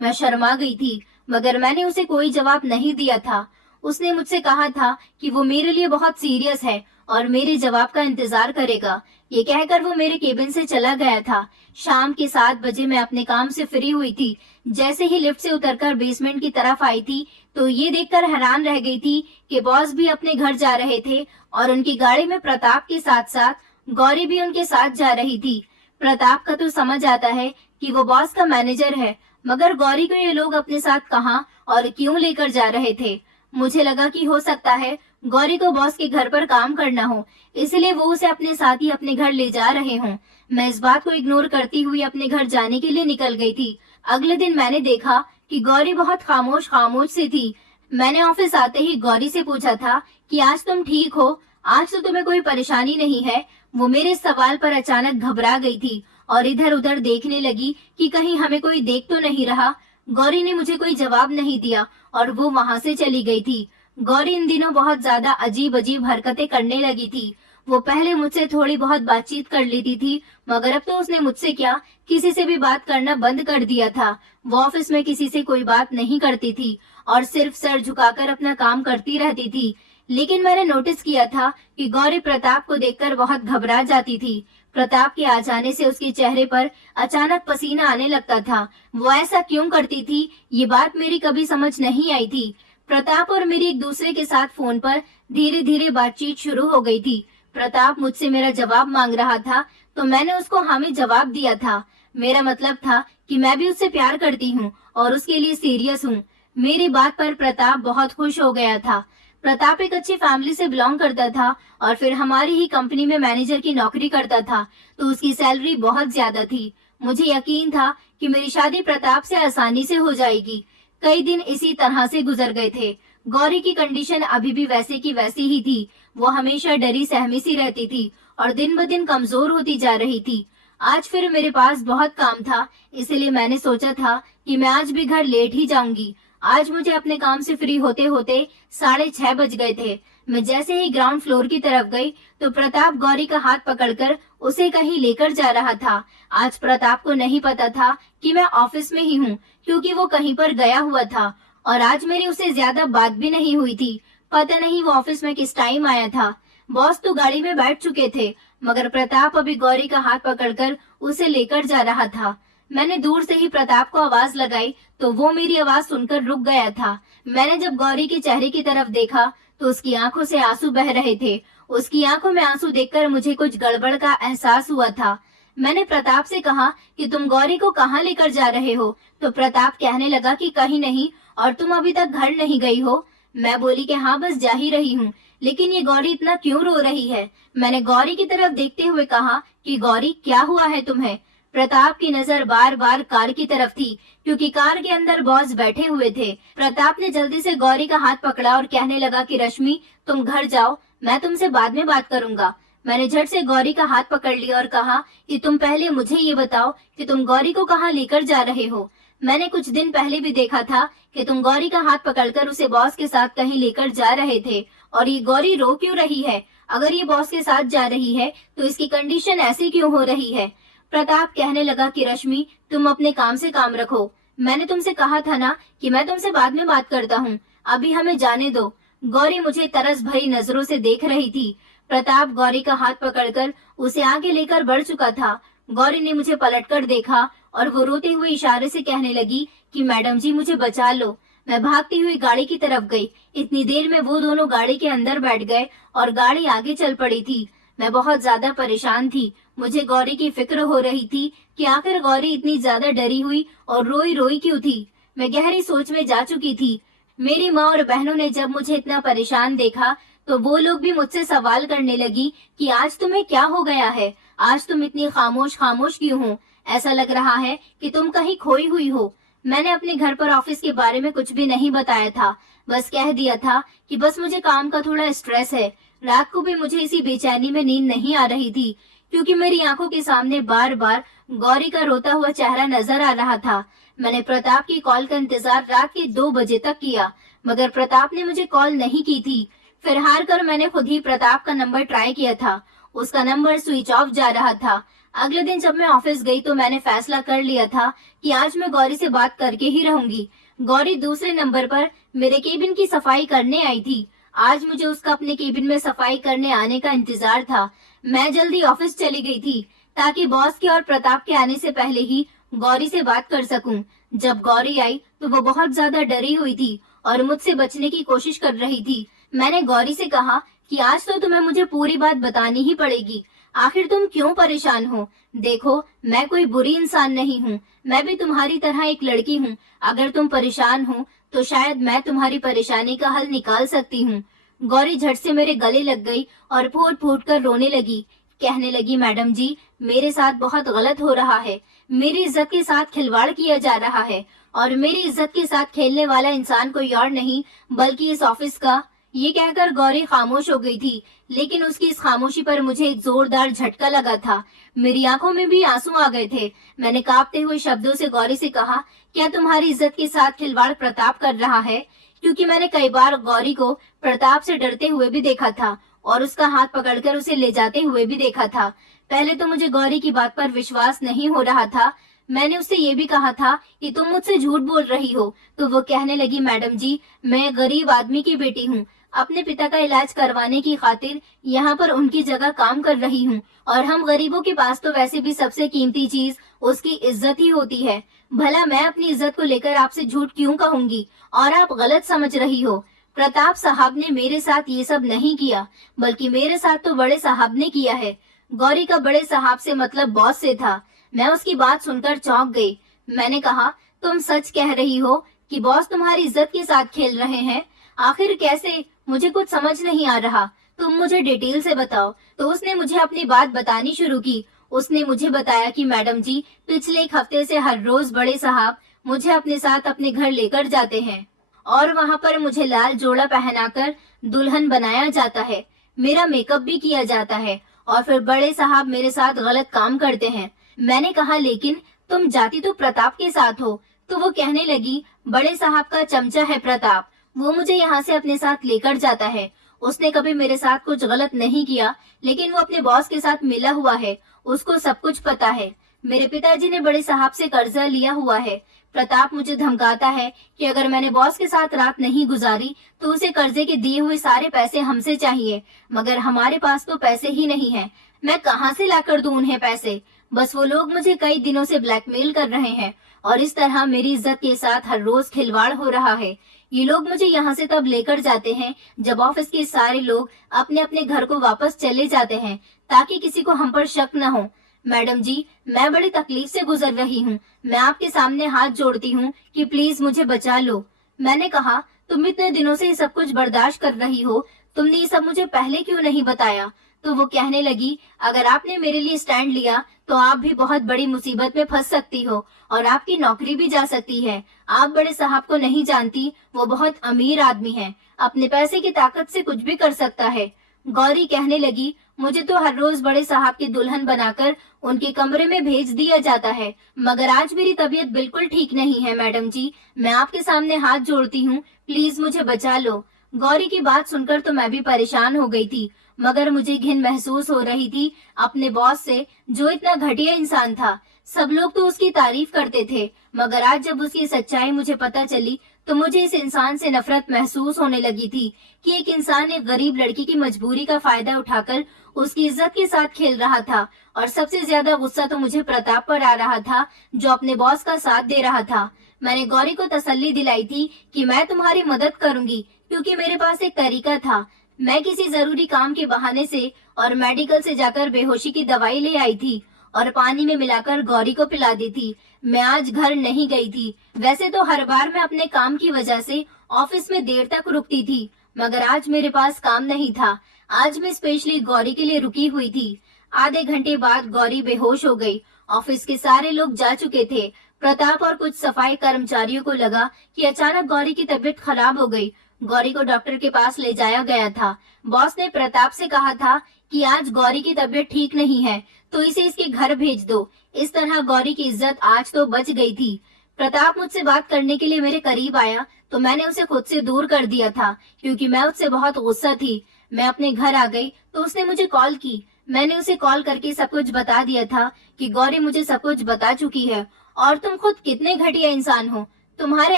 मैं शर्मा गई थी, मगर मैंने उसे कोई जवाब नहीं दिया था। उसने मुझसे कहा था कि वो मेरे लिए बहुत सीरियस है और मेरे जवाब का इंतजार करेगा। ये कहकर वो मेरे केबिन से चला गया था। शाम के 7 बजे मैं अपने काम से फ्री हुई थी। जैसे ही लिफ्ट से उतरकर बेसमेंट की तरफ आई थी, तो ये देखकर हैरान रह गई थी कि बॉस भी अपने घर जा रहे थे और उनकी गाड़ी में प्रताप के साथ साथ गौरी भी उनके साथ जा रही थी। प्रताप का तो समझ आता है कि वो बॉस का मैनेजर है, मगर गौरी को ये लोग अपने साथ कहाँ और क्यों लेकर जा रहे थे? मुझे लगा कि हो सकता है गौरी को बॉस के घर पर काम करना हो, इसलिए वो उसे अपने साथ ही अपने घर ले जा रहे हों। मैं इस बात को इग्नोर करती हुई अपने घर जाने के लिए निकल गई थी। अगले दिन मैंने देखा कि गौरी बहुत खामोश खामोश सी थी। मैंने ऑफिस आते ही गौरी से पूछा था कि आज तुम ठीक हो, आज तो तुम्हें कोई परेशानी नहीं है। वो मेरे इस सवाल पर अचानक घबरा गई थी और इधर उधर देखने लगी कि कहीं हमें कोई देख तो नहीं रहा। गौरी ने मुझे कोई जवाब नहीं दिया और वो वहां से चली गई थी। गौरी इन दिनों बहुत ज्यादा अजीब अजीब हरकतें करने लगी थी। वो पहले मुझसे थोड़ी बहुत बातचीत कर लेती थी, मगर अब तो उसने मुझसे क्या, किसी से भी बात करना बंद कर दिया था। वो ऑफिस में किसी से कोई बात नहीं करती थी और सिर्फ सर झुकाकर अपना काम करती रहती थी। लेकिन मैंने नोटिस किया था कि गौरी प्रताप को देखकर बहुत घबरा जाती थी। प्रताप के आ जाने से उसके चेहरे पर अचानक पसीना आने लगता था। वो ऐसा क्यों करती थी, ये बात मेरी कभी समझ नहीं आई थी। प्रताप और मेरी एक दूसरे के साथ फोन पर धीरे धीरे बातचीत शुरू हो गई थी। प्रताप मुझसे मेरा जवाब मांग रहा था तो मैंने उसको हाँ में जवाब दिया था। मेरा मतलब था कि मैं भी उससे प्यार करती हूँ और उसके लिए सीरियस हूँ। मेरी बात पर प्रताप बहुत खुश हो गया था। प्रताप एक अच्छी फैमिली से बिलोंग करता था और फिर हमारी ही कंपनी में मैनेजर की नौकरी करता था, तो उसकी सैलरी बहुत ज्यादा थी। मुझे यकीन था कि मेरी शादी प्रताप से आसानी से हो जाएगी। कई दिन इसी तरह से गुजर गए थे। गौरी की कंडीशन अभी भी वैसे की वैसी ही थी। वो हमेशा डरी सहमी सी रहती थी और दिन ब दिन कमजोर होती जा रही थी। आज फिर मेरे पास बहुत काम था, इसलिए मैंने सोचा था कि मैं आज भी घर लेट ही जाऊंगी। आज मुझे अपने काम से फ्री होते होते 6:30 बज गए थे। मैं जैसे ही ग्राउंड फ्लोर की तरफ गई तो प्रताप गौरी का हाथ पकड़कर उसे कहीं लेकर जा रहा था। आज प्रताप को नहीं पता था कि मैं ऑफिस में ही हूँ, क्योंकि वो कहीं पर गया हुआ था और आज मेरी उसे ज्यादा बात भी नहीं हुई थी। पता नहीं वो ऑफिस में किस टाइम आया था। बॉस तो गाड़ी में बैठ चुके थे, मगर प्रताप अभी गौरी का हाथ पकड़कर उसे लेकर जा रहा था। मैंने दूर से ही प्रताप को आवाज लगाई तो वो मेरी आवाज सुनकर रुक गया था। मैंने जब गौरी के चेहरे की तरफ देखा तो उसकी आंखों से आंसू बह रहे थे। उसकी आंखों में आंसू देखकर मुझे कुछ गड़बड़ का एहसास हुआ था। मैंने प्रताप से कहा कि तुम गौरी को कहाँ लेकर जा रहे हो, तो प्रताप कहने लगा कि कहीं नहीं, और तुम अभी तक घर नहीं गई हो। मैं बोली कि हाँ, बस जा ही रही हूँ, लेकिन ये गौरी इतना क्यों रो रही है। मैंने गौरी की तरफ देखते हुए कहा कि गौरी, क्या हुआ है तुम्हें। प्रताप की नजर बार बार कार की तरफ थी, क्योंकि कार के अंदर बॉस बैठे हुए थे। प्रताप ने जल्दी से गौरी का हाथ पकड़ा और कहने लगा कि रश्मि, तुम घर जाओ, मैं तुमसे बाद में बात करूंगा। मैंने झट से गौरी का हाथ पकड़ लिया और कहा कि तुम पहले मुझे ये बताओ कि तुम गौरी को कहाँ लेकर जा रहे हो। मैंने कुछ दिन पहले भी देखा था कि तुम गौरी का हाथ पकड़कर उसे बॉस के साथ कहीं लेकर जा रहे थे, और ये गौरी रो क्यों रही है। अगर ये बॉस के साथ जा रही है तो इसकी कंडीशन ऐसी क्यों हो रही है। प्रताप कहने लगा कि रश्मि, तुम अपने काम से काम रखो। मैंने तुमसे कहा था ना कि मैं तुमसे बाद में बात करता हूँ, अभी हमें जाने दो। गौरी मुझे तरस भरी नजरों से देख रही थी। प्रताप गौरी का हाथ पकड़कर उसे आगे लेकर बढ़ चुका था। गौरी ने मुझे पलटकर देखा और वो रोते हुए इशारे से कहने लगी कि मैडम जी, मुझे बचा लो। मैं भागती हुई गाड़ी की तरफ गई। इतनी देर में वो दोनों गाड़ी के अंदर बैठ गए और गाड़ी आगे चल पड़ी थी। मैं बहुत ज्यादा परेशान थी। मुझे गौरी की फिक्र हो रही थी कि आखिर गौरी इतनी ज्यादा डरी हुई और रोई रोई क्यों थी। मैं गहरी सोच में जा चुकी थी। मेरी माँ और बहनों ने जब मुझे इतना परेशान देखा तो वो लोग भी मुझसे सवाल करने लगी कि आज तुम्हें क्या हो गया है, आज तुम इतनी खामोश खामोश क्यों हो, ऐसा लग रहा है कि तुम कहीं खोई हुई हो। मैंने अपने घर पर ऑफिस के बारे में कुछ भी नहीं बताया था, बस कह दिया था कि बस मुझे काम का थोड़ा स्ट्रेस है। रात को भी मुझे इसी बेचैनी में नींद नहीं आ रही थी, क्योंकि मेरी आंखों के सामने बार बार गौरी का रोता हुआ चेहरा नजर आ रहा था। मैंने प्रताप की कॉल का इंतजार रात के 2 बजे तक किया, मगर प्रताप ने मुझे कॉल नहीं की थी। फिर हार कर मैंने खुद ही प्रताप का नंबर ट्राई किया था। उसका नंबर स्विच ऑफ जा रहा था। अगले दिन जब मैं ऑफिस गई तो मैंने फैसला कर लिया था कि आज मैं गौरी से बात करके ही रहूंगी। गौरी दूसरे नंबर पर मेरे केबिन की सफाई करने आई थी। आज मुझे उसका अपने केबिन में सफाई करने आने का इंतजार था। मैं जल्दी ऑफिस चली गई थी ताकि बॉस के और प्रताप के आने से पहले ही गौरी से बात कर सकूं। जब गौरी आई तो वो बहुत ज्यादा डरी हुई थी और मुझसे बचने की कोशिश कर रही थी। मैंने गौरी से कहा कि आज तो तुम्हें मुझे पूरी बात बतानी ही पड़ेगी। आखिर तुम क्यों परेशान हो। देखो, मैं कोई बुरी इंसान नहीं हूँ, मैं भी तुम्हारी तरह एक लड़की हूँ। अगर तुम परेशान हो तो शायद मैं तुम्हारी परेशानी का हल निकाल सकती हूँ। गौरी झट से मेरे गले लग गई और फूट फूट कर रोने लगी। कहने लगी, मैडम जी, मेरे साथ बहुत गलत हो रहा है। मेरी इज्जत के साथ खिलवाड़ किया जा रहा है और मेरी इज्जत के साथ खेलने वाला इंसान कोई और नहीं बल्कि इस ऑफिस का। ये कहकर गौरी खामोश हो गई थी, लेकिन उसकी इस खामोशी पर मुझे एक जोरदार झटका लगा था। मेरी आंखों में भी आंसू आ गए थे। मैंने कांपते हुए शब्दों से गौरी से कहा, क्या तुम्हारी इज्जत के साथ खिलवाड़ प्रताप कर रहा है? क्योंकि मैंने कई बार गौरी को प्रताप से डरते हुए भी देखा था और उसका हाथ पकड़कर उसे ले जाते हुए भी देखा था। पहले तो मुझे गौरी की बात पर विश्वास नहीं हो रहा था। मैंने उससे ये भी कहा था कि तुम मुझसे झूठ बोल रही हो, तो वो कहने लगी, मैडम जी, मैं गरीब आदमी की बेटी हूँ। अपने पिता का इलाज करवाने की खातिर यहाँ पर उनकी जगह काम कर रही हूँ और हम गरीबों के पास तो वैसे भी सबसे कीमती चीज उसकी इज्जत ही होती है। भला मैं अपनी इज्जत को लेकर आपसे झूठ क्यों कहूंगी? और आप गलत समझ रही हो। प्रताप साहब ने मेरे साथ ये सब नहीं किया, बल्कि मेरे साथ तो बड़े साहब ने किया है। गौरी का बड़े साहब से मतलब बॉस से था। मैं उसकी बात सुनकर चौंक गई। मैंने कहा, तुम सच कह रही हो कि बॉस तुम्हारी इज्जत के साथ खेल रहे हैं? आखिर कैसे? मुझे कुछ समझ नहीं आ रहा। तुम मुझे डिटेल से बताओ। तो उसने मुझे अपनी बात बतानी शुरू की। उसने मुझे बताया कि मैडम जी, पिछले एक हफ्ते से हर रोज बड़े साहब मुझे अपने साथ अपने घर लेकर जाते हैं और वहाँ पर मुझे लाल जोड़ा पहनाकर दुल्हन बनाया जाता है। मेरा मेकअप भी किया जाता है और फिर बड़े साहब मेरे साथ गलत काम करते हैं। मैंने कहा, लेकिन तुम जाती तो प्रताप के साथ हो। तो वो कहने लगी, बड़े साहब का चमचा है प्रताप, वो मुझे यहाँ से अपने साथ लेकर जाता है। उसने कभी मेरे साथ कुछ गलत नहीं किया, लेकिन वो अपने बॉस के साथ मिला हुआ है, उसको सब कुछ पता है। मेरे पिताजी ने बड़े साहब से कर्जा लिया हुआ है। प्रताप मुझे धमकाता है कि अगर मैंने बॉस के साथ रात नहीं गुजारी तो उसे कर्जे के दिए हुए सारे पैसे हमसे चाहिए, मगर हमारे पास तो पैसे ही नहीं है। मैं कहाँ से लाकर दूं उन्हें पैसे? बस वो लोग मुझे कई दिनों से ब्लैकमेल कर रहे हैं और इस तरह मेरी इज्जत के साथ हर रोज खिलवाड़ हो रहा है। ये लोग मुझे यहाँ से तब लेकर जाते हैं जब ऑफिस के सारे लोग अपने अपने घर को वापस चले जाते हैं, ताकि किसी को हम पर शक न हो। मैडम जी, मैं बड़ी तकलीफ से गुजर रही हूँ। मैं आपके सामने हाथ जोड़ती हूँ कि प्लीज मुझे बचा लो। मैंने कहा, तुम इतने दिनों से ये सब कुछ बर्दाश्त कर रही हो, तुमने ये सब मुझे पहले क्यों नहीं बताया? तो वो कहने लगी, अगर आपने मेरे लिए स्टैंड लिया तो आप भी बहुत बड़ी मुसीबत में फंस सकती हो और आपकी नौकरी भी जा सकती है। आप बड़े साहब को नहीं जानती, वो बहुत अमीर आदमी है, अपने पैसे की ताकत से कुछ भी कर सकता है। गौरी कहने लगी, मुझे तो हर रोज बड़े साहब की दुल्हन बनाकर उनके कमरे में भेज दिया जाता है, मगर आज मेरी तबीयत बिल्कुल ठीक नहीं है। मैडम जी, मैं आपके सामने हाथ जोड़ती हूँ, प्लीज मुझे बचा लो। गौरी की बात सुनकर तो मैं भी परेशान हो गई थी, मगर मुझे घिन महसूस हो रही थी अपने बॉस से, जो इतना घटिया इंसान था। सब लोग तो उसकी तारीफ करते थे, मगर आज जब उसकी सच्चाई मुझे पता चली तो मुझे इस इंसान से नफरत महसूस होने लगी थी कि एक इंसान एक गरीब लड़की की मजबूरी का फायदा उठाकर उसकी इज्जत के साथ खेल रहा था। और सबसे ज्यादा गुस्सा तो मुझे प्रताप पर आ रहा था, जो अपने बॉस का साथ दे रहा था। मैंने गौरी को तसल्ली दिलाई थी कि मैं तुम्हारी मदद करूंगी, क्योंकि मेरे पास एक तरीका था। मैं किसी जरूरी काम के बहाने से और मेडिकल से जाकर बेहोशी की दवाई ले आई थी और पानी में मिलाकर गौरी को पिला दी थी। मैं आज घर नहीं गई थी। वैसे तो हर बार मैं अपने काम की वजह से ऑफिस में देर तक रुकती थी, मगर आज मेरे पास काम नहीं था। आज मैं स्पेशली गौरी के लिए रुकी हुई थी। आधे घंटे बाद गौरी बेहोश हो गई। ऑफिस के सारे लोग जा चुके थे। प्रताप और कुछ सफाई कर्मचारियों को लगा कि अचानक गौरी की तबीयत खराब हो गई। गौरी को डॉक्टर के पास ले जाया गया था। बॉस ने प्रताप से कहा था कि आज गौरी की तबीयत ठीक नहीं है, तो इसे इसके घर भेज दो। इस तरह गौरी की इज्जत आज तो बच गई थी। प्रताप मुझसे बात करने के लिए मेरे करीब आया तो मैंने उसे खुद से दूर कर दिया था, क्योंकि मैं उससे बहुत गुस्सा थी। मैं अपने घर आ गई तो उसने मुझे कॉल की। मैंने उसे कॉल करके सब कुछ बता दिया था कि गौरी मुझे सब कुछ बता चुकी है और तुम खुद कितने घटिया इंसान हो। तुम्हारे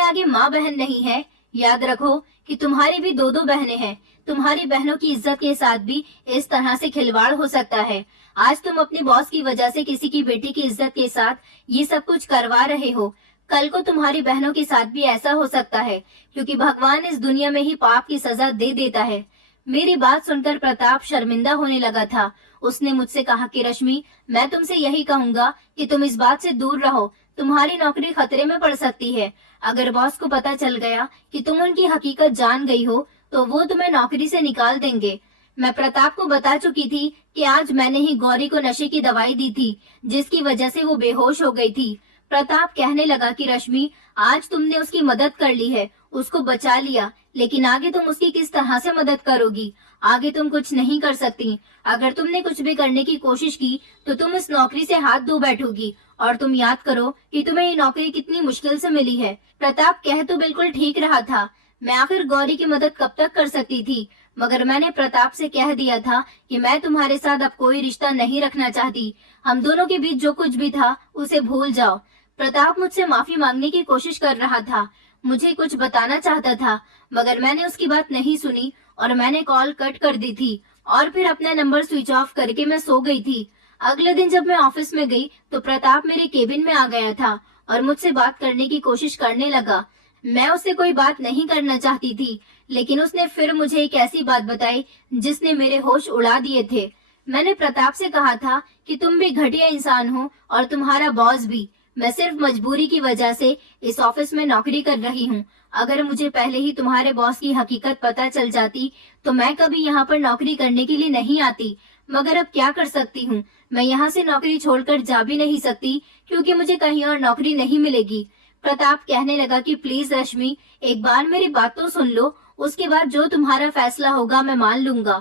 आगे माँ बहन नहीं है। याद रखो कि तुम्हारी भी दो दो बहनें हैं। तुम्हारी बहनों की इज्जत के साथ भी इस तरह से खिलवाड़ हो सकता है। आज तुम अपने बॉस की वजह से किसी की बेटी की इज्जत के साथ ये सब कुछ करवा रहे हो, कल को तुम्हारी बहनों के साथ भी ऐसा हो सकता है, क्योंकि भगवान इस दुनिया में ही पाप की सजा दे देता है। मेरी बात सुनकर प्रताप शर्मिंदा होने लगा था। उसने मुझसे कहा कि रश्मि, मैं तुमसे यही कहूंगा कि तुम इस बात से दूर रहो। तुम्हारी नौकरी खतरे में पड़ सकती है। अगर बॉस को पता चल गया कि तुम उनकी हकीकत जान गई हो तो वो तुम्हें नौकरी से निकाल देंगे। मैं प्रताप को बता चुकी थी कि आज मैंने ही गौरी को नशे की दवाई दी थी, जिसकी वजह से वो बेहोश हो गई थी। प्रताप कहने लगा कि रश्मि, आज तुमने उसकी मदद कर ली है, उसको बचा लिया, लेकिन आगे तुम उसकी किस तरह से मदद करोगी? आगे तुम कुछ नहीं कर सकती। अगर तुमने कुछ भी करने की कोशिश की तो तुम इस नौकरी से हाथ धो बैठोगी। और तुम याद करो कि तुम्हें ये नौकरी कितनी मुश्किल से मिली है। प्रताप कह तो बिल्कुल ठीक रहा था। मैं आखिर गौरी की मदद कब तक कर सकती थी, मगर मैंने प्रताप से कह दिया था कि मैं तुम्हारे साथ अब कोई रिश्ता नहीं रखना चाहती। हम दोनों के बीच जो कुछ भी था उसे भूल जाओ। प्रताप मुझसे माफी मांगने की कोशिश कर रहा था, मुझे कुछ बताना चाहता था, मगर मैंने उसकी बात नहीं सुनी और मैंने कॉल कट कर दी थी और फिर अपना नंबर स्विच ऑफ करके मैं सो गई थी। अगले दिन जब मैं ऑफिस में गई तो प्रताप मेरे केबिन में आ गया था और मुझसे बात करने की कोशिश करने लगा। मैं उससे कोई बात नहीं करना चाहती थी, लेकिन उसने फिर मुझे एक ऐसी बात बताई जिसने मेरे होश उड़ा दिए थे। मैंने प्रताप से कहा था कि तुम भी घटिया इंसान हो और तुम्हारा बॉस भी। मैं सिर्फ मजबूरी की वजह से इस ऑफिस में नौकरी कर रही हूँ। अगर मुझे पहले ही तुम्हारे बॉस की हकीकत पता चल जाती तो मैं कभी यहाँ पर नौकरी करने के लिए नहीं आती। मगर अब क्या कर सकती हूँ, मैं यहाँ से नौकरी छोड़कर जा भी नहीं सकती क्योंकि मुझे कहीं और नौकरी नहीं मिलेगी। प्रताप कहने लगा कि प्लीज रश्मि, एक बार मेरी बात तो सुन लो, उसके बाद जो तुम्हारा फैसला होगा मैं मान लूंगा।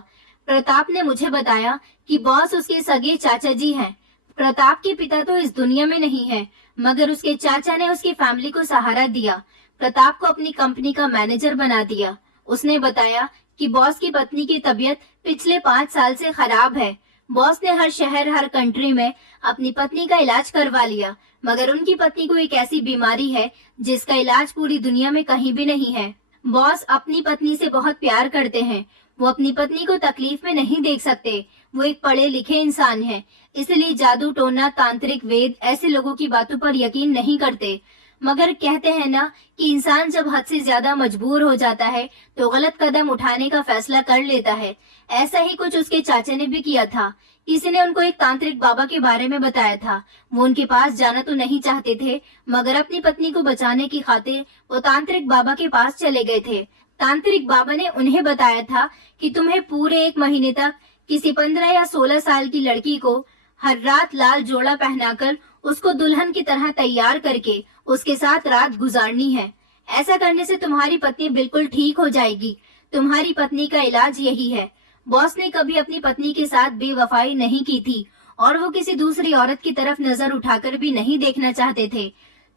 प्रताप ने मुझे बताया कि बॉस उसके सगे चाचा जी हैं। प्रताप के पिता तो इस दुनिया में नहीं है, मगर उसके चाचा ने उसकी फैमिली को सहारा दिया, प्रताप को अपनी कंपनी का मैनेजर बना दिया। उसने बताया कि बॉस की पत्नी की तबीयत पिछले 5 साल से खराब है। बॉस ने हर शहर हर कंट्री में अपनी पत्नी का इलाज करवा लिया, मगर उनकी पत्नी को एक ऐसी बीमारी है जिसका इलाज पूरी दुनिया में कहीं भी नहीं है। बॉस अपनी पत्नी से बहुत प्यार करते हैं, वो अपनी पत्नी को तकलीफ में नहीं देख सकते। वो एक पढ़े लिखे इंसान है, इसलिए जादू टोना तांत्रिक वेद ऐसे लोगों की बातों पर यकीन नहीं करते। मगर कहते हैं ना कि इंसान जब हद से ज्यादा मजबूर हो जाता है तो गलत कदम उठाने का फैसला कर लेता है। ऐसा ही कुछ उसके चाचा ने भी किया था। किसी ने उनको एक तांत्रिक बाबा के बारे में बताया था। वो उनके पास जाना तो नहीं चाहते थे, मगर अपनी पत्नी को बचाने की खातिर वो तांत्रिक बाबा के पास चले गए थे। तांत्रिक बाबा ने उन्हें बताया था कि तुम्हें पूरे 1 महीने तक किसी 15 या 16 साल की लड़की को हर रात लाल जोड़ा पहनाकर उसको दुल्हन की तरह तैयार करके उसके साथ रात गुजारनी है। ऐसा करने से तुम्हारी पत्नी बिल्कुल ठीक हो जाएगी। तुम्हारी पत्नी का इलाज यही है। बॉस ने कभी अपनी पत्नी के साथ बेवफाई नहीं की थी और वो किसी दूसरी औरत की तरफ नजर उठाकर भी नहीं देखना चाहते थे।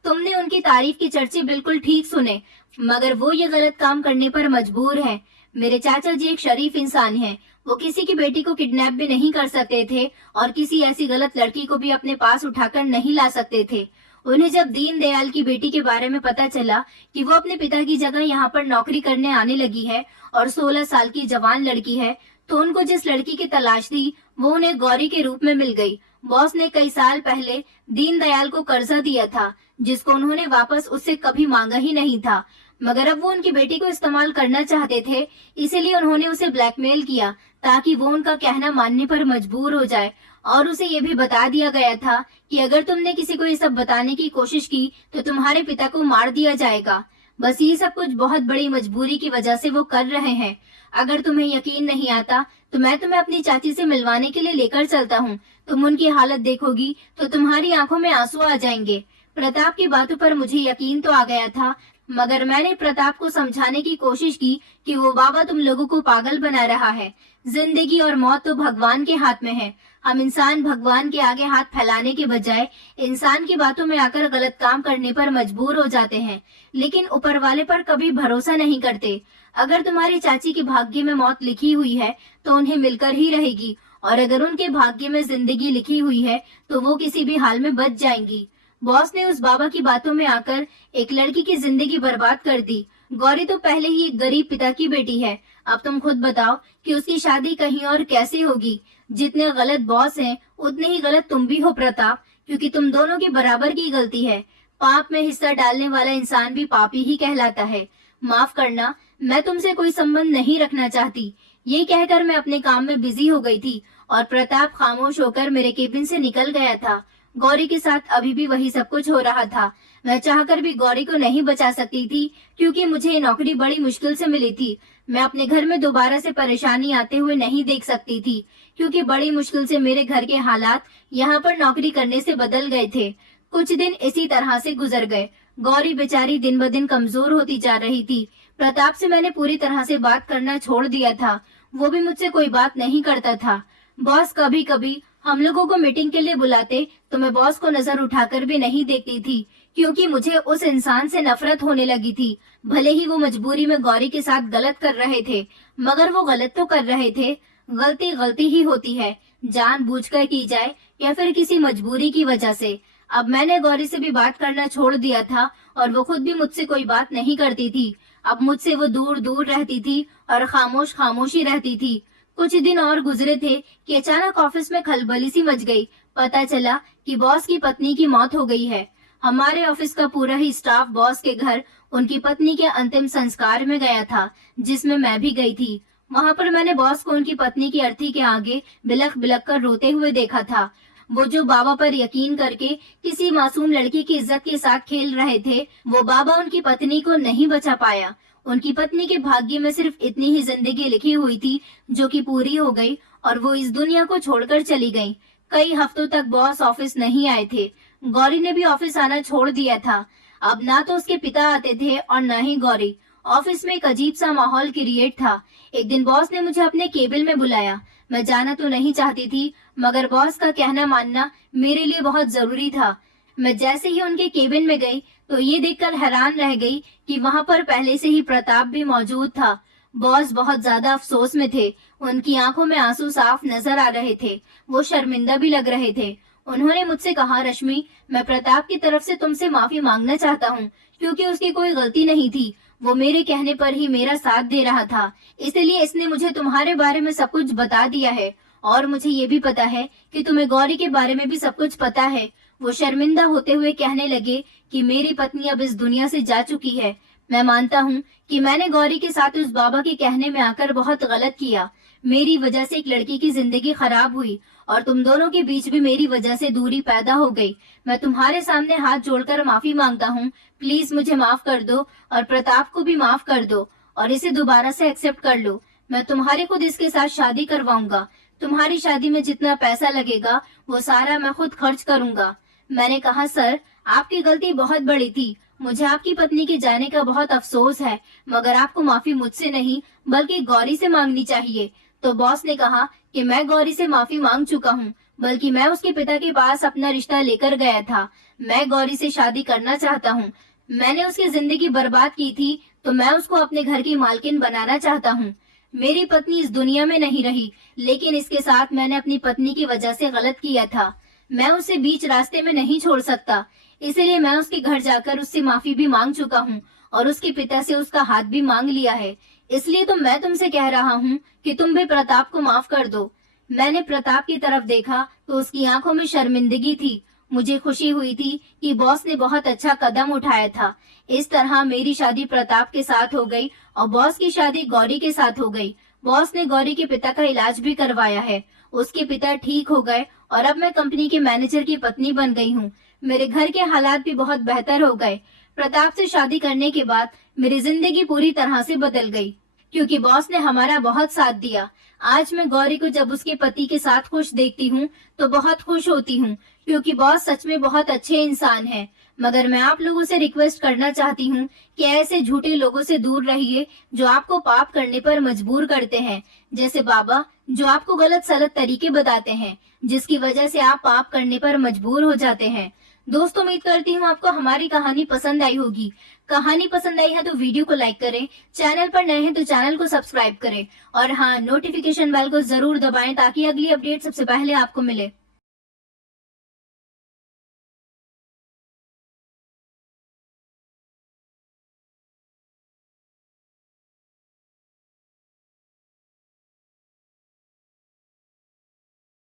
तुमने उनकी तारीफ की चर्चे बिल्कुल ठीक सुने, मगर वो ये गलत काम करने पर मजबूर है। मेरे चाचा जी एक शरीफ इंसान हैं। वो किसी की बेटी को किडनैप भी नहीं कर सकते थे और किसी ऐसी गलत लड़की को भी अपने पास उठाकर नहीं ला सकते थे। उन्हें जब दीनदयाल की बेटी के बारे में पता चला कि वो अपने पिता की जगह यहाँ पर नौकरी करने आने लगी है और 16 साल की जवान लड़की है, तो उनको जिस लड़की की तलाश थी वो उन्हें गौरी के रूप में मिल गई। बॉस ने कई साल पहले दीनदयाल को कर्जा दिया था, जिसको उन्होंने वापस उससे कभी मांगा ही नहीं था, मगर अब वो उनकी बेटी को इस्तेमाल करना चाहते थे, इसीलिए उन्होंने उसे ब्लैकमेल किया ताकि वो उनका कहना मानने पर मजबूर हो जाए। और उसे ये भी बता दिया गया था कि अगर तुमने किसी को ये सब बताने की कोशिश की तो तुम्हारे पिता को मार दिया जाएगा। बस ये सब कुछ बहुत बड़ी मजबूरी की वजह से वो कर रहे हैं। अगर तुम्हें यकीन नहीं आता तो मैं तुम्हें अपनी चाची से मिलवाने के लिए लेकर चलता हूँ। तुम उनकी हालत देखोगी तो तुम्हारी आंखों में आंसू आ जाएंगे। प्रताप की बातों पर मुझे यकीन तो आ गया था, मगर मैंने प्रताप को समझाने की कोशिश की कि वो बाबा तुम लोगों को पागल बना रहा है। जिंदगी और मौत तो भगवान के हाथ में है। हम इंसान भगवान के आगे हाथ फैलाने के बजाय इंसान की बातों में आकर गलत काम करने पर मजबूर हो जाते हैं, लेकिन ऊपर वाले पर कभी भरोसा नहीं करते। अगर तुम्हारी चाची के भाग्य में मौत लिखी हुई है तो उन्हें मिलकर ही रहेगी, और अगर उनके भाग्य में जिंदगी लिखी हुई है तो वो किसी भी हाल में बच जाएंगी। बॉस ने उस बाबा की बातों में आकर एक लड़की की जिंदगी बर्बाद कर दी। गौरी तो पहले ही एक गरीब पिता की बेटी है। अब तुम खुद बताओ कि उसकी शादी कहीं और कैसे होगी। जितने गलत बॉस हैं उतने ही गलत तुम भी हो प्रताप, क्योंकि तुम दोनों की बराबर की गलती है। पाप में हिस्सा डालने वाला इंसान भी पापी ही कहलाता है। माफ करना, मैं तुमसे कोई संबंध नहीं रखना चाहती। ये कहकर मैं अपने काम में बिजी हो गई थी और प्रताप खामोश होकर मेरे केबिन से निकल गया था। गौरी के साथ अभी भी वही सब कुछ हो रहा था। मैं चाहकर भी गौरी को नहीं बचा सकती थी, क्योंकि मुझे ये नौकरी बड़ी मुश्किल से मिली थी। मैं अपने घर में दोबारा से परेशानी आते हुए नहीं देख सकती थी, क्योंकि बड़ी मुश्किल से मेरे घर के हालात यहाँ पर नौकरी करने से बदल गए थे। कुछ दिन इसी तरह से गुजर गए। गौरी बेचारी दिन ब दिन कमजोर होती जा रही थी। प्रताप से मैंने पूरी तरह से बात करना छोड़ दिया था। वो भी मुझसे कोई बात नहीं करता था। बॉस कभी कभी हम लोगों को मीटिंग के लिए बुलाते तो मैं बॉस को नजर उठाकर भी नहीं देखती थी, क्योंकि मुझे उस इंसान से नफरत होने लगी थी। भले ही वो मजबूरी में गौरी के साथ गलत कर रहे थे, मगर वो गलत तो कर रहे थे। गलती गलती ही होती है, जानबूझकर की जाए या फिर किसी मजबूरी की वजह से। अब मैंने गौरी से भी बात करना छोड़ दिया था और वो खुद भी मुझसे कोई बात नहीं करती थी। अब मुझसे वो दूर दूर रहती थी और खामोश खामोशी रहती थी। कुछ दिन और गुजरे थे कि अचानक ऑफिस में खलबली सी मच गई। पता चला कि बॉस की पत्नी की मौत हो गई है। हमारे ऑफिस का पूरा ही स्टाफ बॉस के घर उनकी पत्नी के अंतिम संस्कार में गया था, जिसमें मैं भी गई थी। वहां पर मैंने बॉस को उनकी पत्नी की अर्थी के आगे बिलख बिलख कर रोते हुए देखा था। वो जो बाबा पर यकीन करके किसी मासूम लड़की की इज्जत के साथ खेल रहे थे, वो बाबा उनकी पत्नी को नहीं बचा पाया। उनकी पत्नी के भाग्य में सिर्फ इतनी ही जिंदगी लिखी हुई थी, जो कि पूरी हो गई और वो इस दुनिया को छोड़कर चली गई। कई हफ्तों तक बॉस ऑफिस नहीं आए थे। गौरी ने भी ऑफिस आना छोड़ दिया था। अब ना तो उसके पिता आते थे और न ही गौरी। ऑफिस में एक अजीब सा माहौल क्रिएट था। एक दिन बॉस ने मुझे अपने केबिन में बुलाया। मैं जाना तो नहीं चाहती थी, मगर बॉस का कहना मानना मेरे लिए बहुत जरूरी था। मैं जैसे ही उनके केबिन में गई तो ये देखकर हैरान रह गई कि वहां पर पहले से ही प्रताप भी मौजूद था। बॉस बहुत ज्यादा अफसोस में थे। उनकी आंखों में आंसू साफ नजर आ रहे थे। वो शर्मिंदा भी लग रहे थे। उन्होंने मुझसे कहा, रश्मि, मैं प्रताप की तरफ से तुमसे माफी मांगना चाहता हूँ, क्योंकि उसकी कोई गलती नहीं थी। वो मेरे कहने पर ही मेरा साथ दे रहा था, इसलिए इसने मुझे तुम्हारे बारे में सब कुछ बता दिया है। और मुझे ये भी पता है कि तुम्हें गौरी के बारे में भी सब कुछ पता है। वो शर्मिंदा होते हुए कहने लगे कि मेरी पत्नी अब इस दुनिया से जा चुकी है। मैं मानता हूँ कि मैंने गौरी के साथ उस बाबा के कहने में आकर बहुत गलत किया। मेरी वजह से एक लड़की की जिंदगी खराब हुई और तुम दोनों के बीच भी मेरी वजह से दूरी पैदा हो गई। मैं तुम्हारे सामने हाथ जोड़कर माफी मांगता हूँ। प्लीज मुझे माफ कर दो और प्रताप को भी माफ कर दो और इसे दोबारा से एक्सेप्ट कर लो। मैं तुम्हारे खुद इसके साथ शादी करवाऊंगा। तुम्हारी शादी में जितना पैसा लगेगा वो सारा मैं खुद खर्च करूंगा। मैंने कहा, सर, आपकी गलती बहुत बड़ी थी। मुझे आपकी पत्नी के जाने का बहुत अफसोस है, मगर आपको माफी मुझसे नहीं बल्कि गौरी से मांगनी चाहिए। तो बॉस ने कहा कि मैं गौरी से माफी मांग चुका हूँ, बल्कि मैं उसके पिता के पास अपना रिश्ता लेकर गया था। मैं गौरी से शादी करना चाहता हूँ। मैंने उसकी जिंदगी बर्बाद की थी, तो मैं उसको अपने घर की मालकिन बनाना चाहता हूँ। मेरी पत्नी इस दुनिया में नहीं रही, लेकिन इसके साथ मैंने अपनी पत्नी की वजह से गलत किया था। मैं उसे बीच रास्ते में नहीं छोड़ सकता, इसलिए मैं उसके घर जाकर उससे माफी भी मांग चुका हूँ और उसके पिता से उसका हाथ भी मांग लिया है। इसलिए तो मैं तुमसे कह रहा हूँ कि तुम भी प्रताप को माफ कर दो। मैंने प्रताप की तरफ देखा तो उसकी आंखों में शर्मिंदगी थी। मुझे खुशी हुई थी कि बॉस ने बहुत अच्छा कदम उठाया था। इस तरह मेरी शादी प्रताप के साथ हो गई और बॉस की शादी गौरी के साथ हो गई। बॉस ने गौरी के पिता का इलाज भी करवाया है। उसके पिता ठीक हो गए और अब मैं कंपनी के मैनेजर की पत्नी बन गई हूँ। मेरे घर के हालात भी बहुत बेहतर हो गए। प्रताप से शादी करने के बाद मेरी जिंदगी पूरी तरह से बदल गई, क्योंकि बॉस ने हमारा बहुत साथ दिया। आज मैं गौरी को जब उसके पति के साथ खुश देखती हूँ तो बहुत खुश होती हूँ, क्योंकि बॉस सच में बहुत अच्छे इंसान हैं। मगर मैं आप लोगों से रिक्वेस्ट करना चाहती हूँ कि ऐसे झूठे लोगों से दूर रहिए जो आपको पाप करने पर मजबूर करते हैं, जैसे बाबा जो आपको गलत सलत तरीके बताते हैं, जिसकी वजह से आप पाप करने पर मजबूर हो जाते हैं। दोस्तों, उम्मीद करती हूँ आपको हमारी कहानी पसंद आई होगी। कहानी पसंद आई है तो वीडियो को लाइक करें, चैनल पर नए हैं तो चैनल को सब्सक्राइब करें और हाँ, नोटिफिकेशन बेल को जरूर दबाएं ताकि अगली अपडेट सबसे पहले आपको मिले।